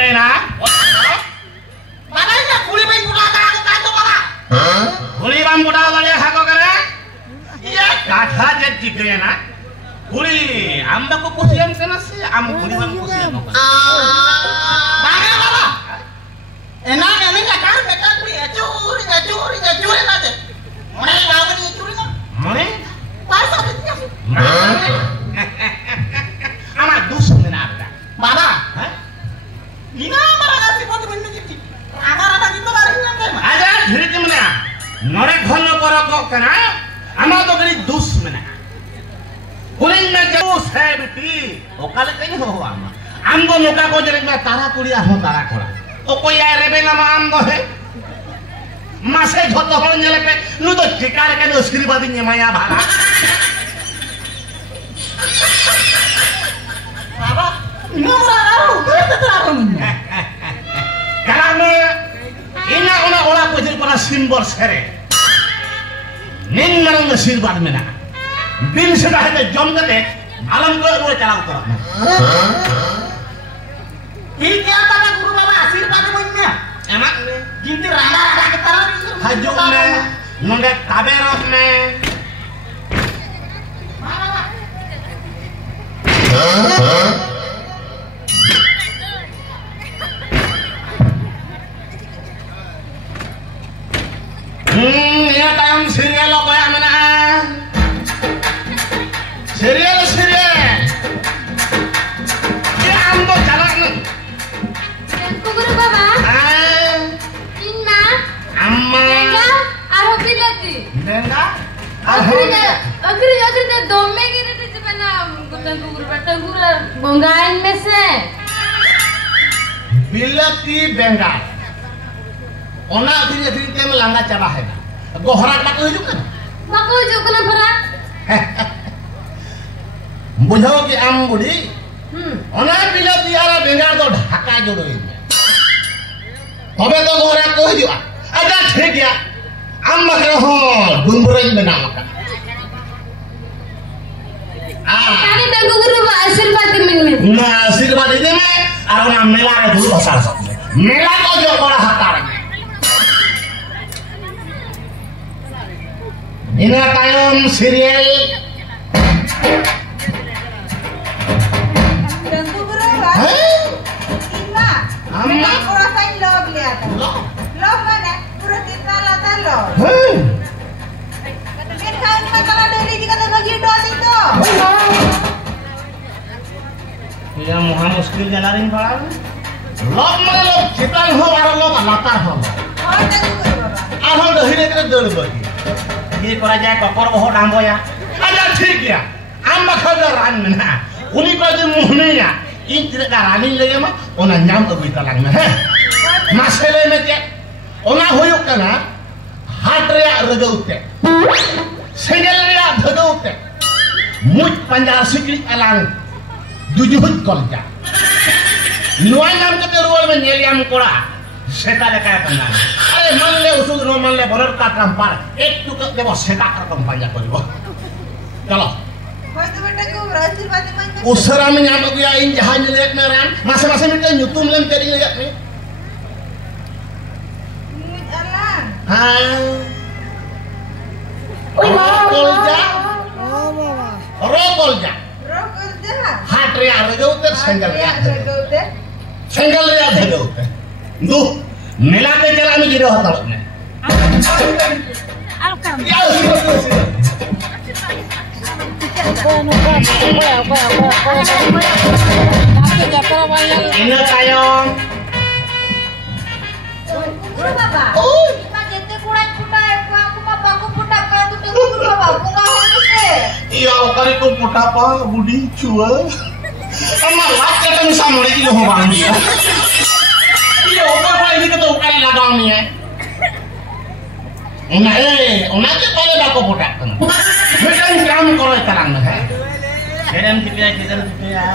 चिकायना बाबा ये कुली में बुला करा को काटो बाबा कुली बाम बुला वाले हाको करे ये काठा जे चिकायना कुली आम को कुसियम से ना से आम कुली बाम कुसियम बाबा एना ने का कार बेटा कुली चोरी ना दे मने गांव में चोरी ना मने पैसा कितना आमा दुश्मन आपका बाबा इना हमारा गासी बहुत बन में हमारा ना जितो बारी ना दे आजा धीरे धीरे मने नरे घन पर को कना आमा तो गरी दुश्मन कुली में जो है बेटी ओकाले कहीं हो आमा आम दो नोका को जरे में तारा कुलिया हो तारा खोला ओ कोई आ रेबे ना आम दो है मासे झोतो हन जले पे नु तो ठिकारे के आशीर्वाद ने माया भाला बाबा नमरा बेटा karena ina ona pojil para simbol sere nin marang आशीर्वाद mena bin sudah ada jom kate alam ko ro chalau karo ini apa na guru baba आशीर्वाद monya emak ginti rada kita hajuk me nonde taberok me ya tayang serial apa yang mana? Serial. Ya ambo jalan nih. Guru baba. Inna. Amma. Benga. Aho bilati. Benga. Akhirnya domme kiri di mana? Guru bonggain mese. Bilati benga. Ona akhirnya tem langga caba hai. Gohrak bako hijuk kan? Bako hijuk kena berat. बुझो कि आम बुढ़ी ओना बिलाती आरा बेंगार तो ढाका जोड़ोई तबे तो गोरा को हिजुआ अच्छा ठीक है आम मकर हो डुंगरे बना मकर कानी तंगु गुरु आशीर्वाद मिलने ना आशीर्वाद दे में और ना मेला रे दूर बसार सकते मेला तो जो बड़ा हतार ina tayong serial Tunggu guru baba. Inna. Amma. Pura sain log lihat. Log mana? Pura kita lata log. Kan kau ni masalah dari jika tak bagi dos itu. ya muha muskil jalanin pala log mane log chitan ho aro log latar ho Oh, tunggu guru baba. ahon dahire kare dol bagi ये करा जाए ककर बहुत डांबो या अच्छा ठीक है आम बखदा रान में ना उन्हीं को जो मुंह में या इन तरह का रानी लगे में ओना नाम अभी तलाक में है मसले में क्या ओना होयो कना हाट रे रगौते सेगल रे धगौते मुझ पंजाब सिकली अलांग दुजुहुत कलजा नुआ नाम के रोल में नेलियाम कोड़ा सेटा लेका पना अरे मान ले उसुद नो मान ले बरर का ट्रम्पार एक टुक देबो सेटा कर कंपनी करबो चलो Kau tu betul guru आशीर्वाद mana? उसरा में यहाँ तो गया इन जहाज लेक में रान मासे में तो न्यूतुम लेम तेरी लेक में Mut alam. हाँ रोकल जा Rokok dah. हाट रे आ रहे उतर सेंगल रे आ उतर दो मेला पे चला में गिरो होता लोग ने ini tayong Guru baba. Kita jete kurang putar aku mah baku putar kau tu tunggu guru baba. Bunga hong se. iya kali ku puta pa budi cua ama lat ka tang samore ki lo bang dia iya opa pa ini ketu kali ladang ni ona ke pale ba ko puta kan medan kam koro tarang na hai keren kita ya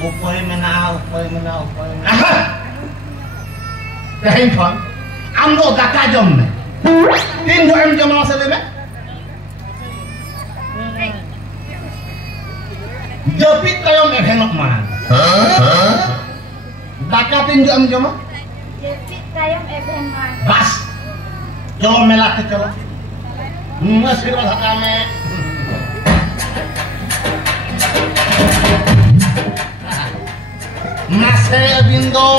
upoi mena dahin kon amdo daka jom ne tin do em jom asale me Jepit kayong ehenok man. tin jo am joma Jepit tayam ebengan. bas jo melak ke chalo masir ba kame Nase bindo